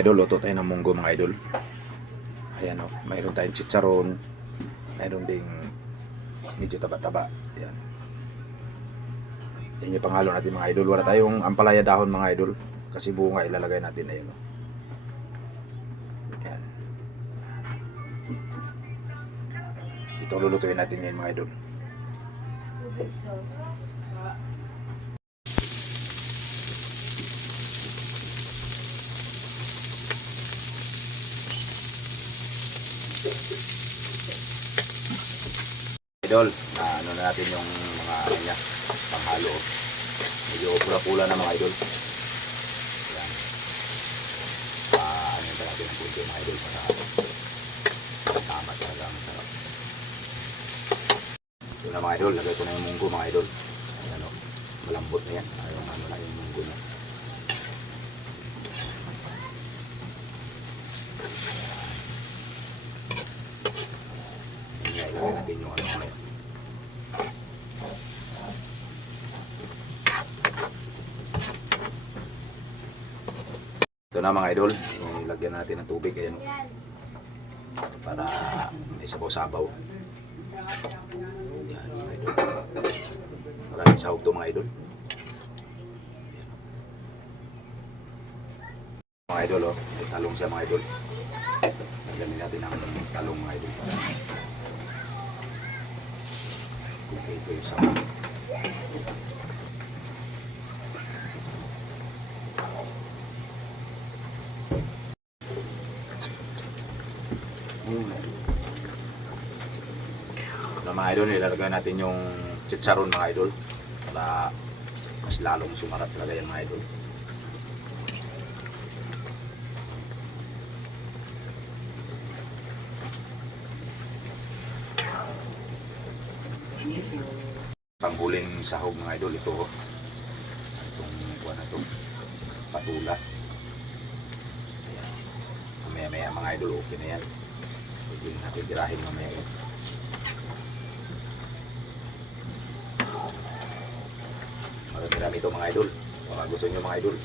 mga idol, luto tayo ng munggo mga idol. Ayan o, mayroon tayong chicharon, mayroon ding medyo taba-taba. Ayan. Yan yung panghalo natin mga idol. Wala tayong ampalaya dahon mga idol, kasi bunga ilalagay natin. Ayan o. Ayan. Ito lulutuin natin ngayon mga idol. Idol, ano na natin yung mga ano niya, panghalo. Medyo pula-pula na mga idol. Ayan. Ano ba natin ang punto mga idol para tama talaga ang sarap. Ito na mga idol, lagay ko na yung munggo mga idol. Ayan o, malambot na yan. Ayun, ano na yung munggo na. Ayan, ilagay natin yung ano ngayon. Ito na mga idol, ilagyan natin ng tubig ayan, para may sabaw-sabaw. Yan mga idol. Maraming sahog to mga idol. Yan. Mga idol oh, may talong siya mga idol. Lagyan natin ang talong mga idol. Okay, ito yung sabaw. So, mga idol, ilalagay natin yung chicharon mga idol para mas lalong sumarap talaga yan mga idol. Panghuling sahog mga idol, ito itong kuha na ito, patula. Ayan. Mamaya mga idol, okay na yan. Pwede natin tirahin mamaya yan. Marami ito mga idol. Baka gusto nyo mga idol.